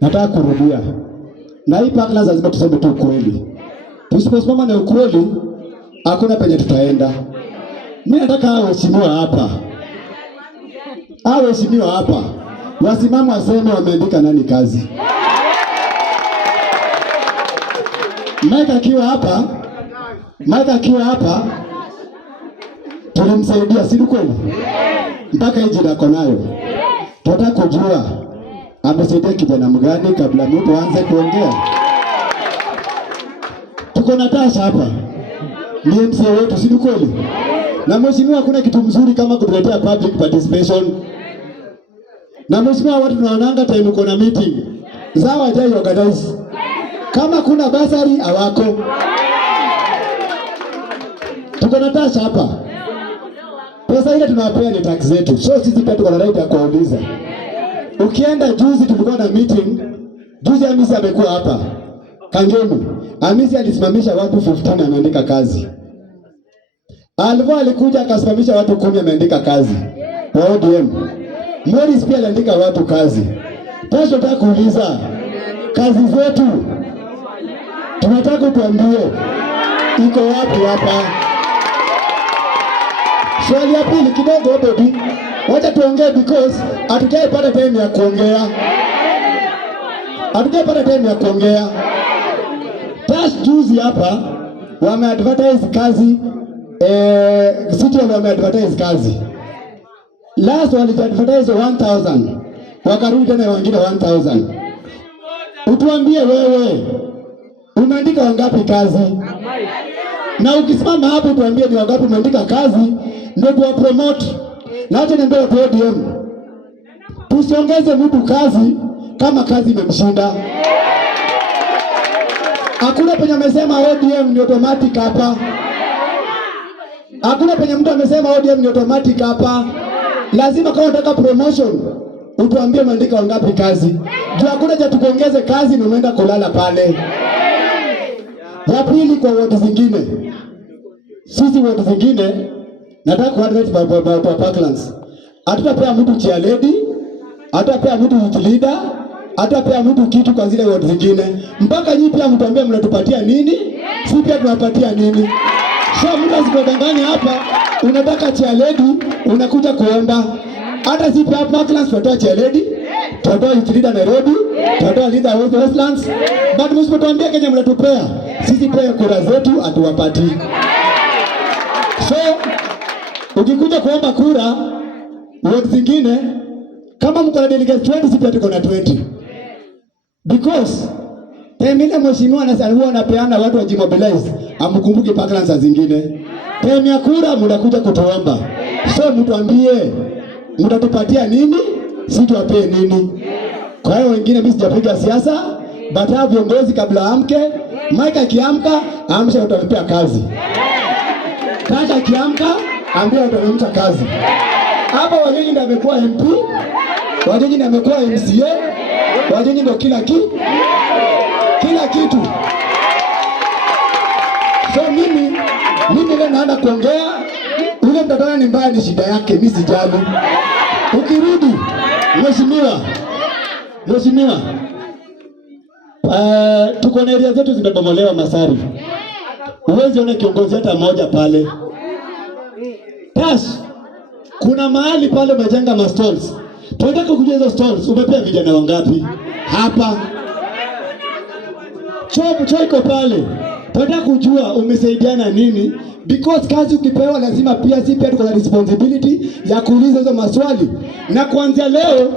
Nataka kurudia. Na hii Parklands lazima tuseme tu ukweli. Tusiposimama na ukweli, hakuna penye tutaenda. Mimi nataka waheshimiwa hapa. Waheshimiwa hapa. Wasimama waseme wameandika nani kazi. Mike akiwa hapa tulimsaidia, si kweli? Mpaka hii jina ako nayo. Tunataka kujua amesaidia kijana mgani kabla mtu aanze kuongea. Tuko na Tasha hapa. Ni MCA wetu, si kweli? Na mheshimiwa, hakuna kitu mzuri kama kutuletea public participation. Na mheshimiwa, watu tunaonanga time uko na meeting. Zao hajai organize. Kama kuna basari hawako. Tuko na Tasha hapa. Pesa ile tunawapea ni tax zetu. So sisi pia tuko na right ya kuuliza. Ukienda juzi tulikuwa na meeting. Juzi Hamisi amekuwa hapa. Kangemu. Hamisi alisimamisha watu 15 ameandika kazi. Alvo alikuja akasimamisha watu 10 ameandika kazi. Wa ODM. Morris pia aliandika watu kazi. Tasha, tunataka kuuliza kazi zetu. Tunataka tuambie iko wapi hapa? Swali ya pili kidogo baby. Wacha tuongee because hatujapata time ya kuongea. Tash juzi hapa wameadvertise kazi City wameadvertise kazi. Last waliadvertise 1000. Wakarudi tena wengine 1000. Utuambie wewe umeandika wangapi kazi? Na ukisimama hapo tuambie ni wangapi umeandika kazi ndio tuwa promote. Na hata ndio ODM. Tusiongeze mtu kazi kama kazi imemshinda. Hakuna penye amesema ODM ni automatic hapa. Hakuna penye mtu amesema ODM ni automatic hapa. Lazima kama unataka promotion utuambie umeandika wangapi kazi. Juu hakuna cha tukuongeze kazi na unaenda kulala pale. Ya pili kwa ward zingine. Sisi ward zingine nataka kuadvert kwa Parklands. Hatutapea mtu chair lady, hatutapea mtu youth leader, hatutapea mtu kitu kwa zile ward zingine. Mpaka nyinyi pia mtuambie mnatupatia nini? Sisi pia tunapatia nini? So mtu asipodanganya hapa, unataka chair lady, unakuja kuomba. Hata sisi pia Parklands tutatoa chair lady, tutatoa youth leader Nairobi, tutatoa leader Westlands. But msipotuambia Kenya mnatupea, sisi pia kura zetu hatuwapati. So ukikuja kuomba kura ward zingine kama mko na delegates 20 sisi pia tuko na 20. Because temile mheshimiwa anasalua anapeana watu wajimobilize, amkumbuke Parklands zingine. Time ya kura mnakuja kutuomba. So mtuambie mtatupatia nini? Sisi tuwapee nini? Kwa hiyo wengine mimi sijapiga siasa, bata viongozi kabla amke, Mike akiamka amsha utapea kazi. Tasha akiamka ambia utapea kazi. Hapa Wanyonyi ndio amekuwa MP, Wanyonyi ndio amekuwa MCA, Wanyonyi ndio kila kitu. So mimi leo naenda kuongea, ule mtatana ni mbaya ni shida yake, mimi sijali. Ukirudi Mheshimiwa, tuko na area zetu zimebomolewa Masari. Uwezi ona kiongozi hata mmoja pale. Tash, kuna mahali pale umejenga ma stalls. Tunataka kujua hizo stalls umepea vijana wangapi? Hapa. Choo iko pale. Tunataka kujua umesaidiana nini? Because kazi ukipewa lazima pia tuko na responsibility ya kuuliza hizo maswali. Na kuanzia leo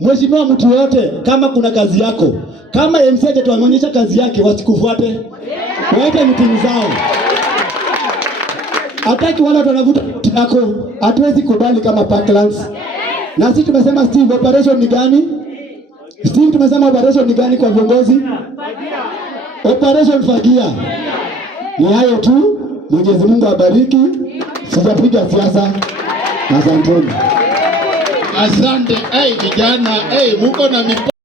mheshimiwa, mtu yote kama kuna kazi yako, kama MCA tuameonyesha kazi yake wasikufuate. Waite meeting zao. Hataki wala wanavuta yako. Hatuwezi kubali kama Parklands. Na sisi tumesema Steve, operation ni gani? Steve, tumesema operation ni gani kwa viongozi? Operation Fagia. Ni hayo tu. Mwenyezi Mungu abariki. Sijapiga siasa. Asante. Asante. Vijana, muko na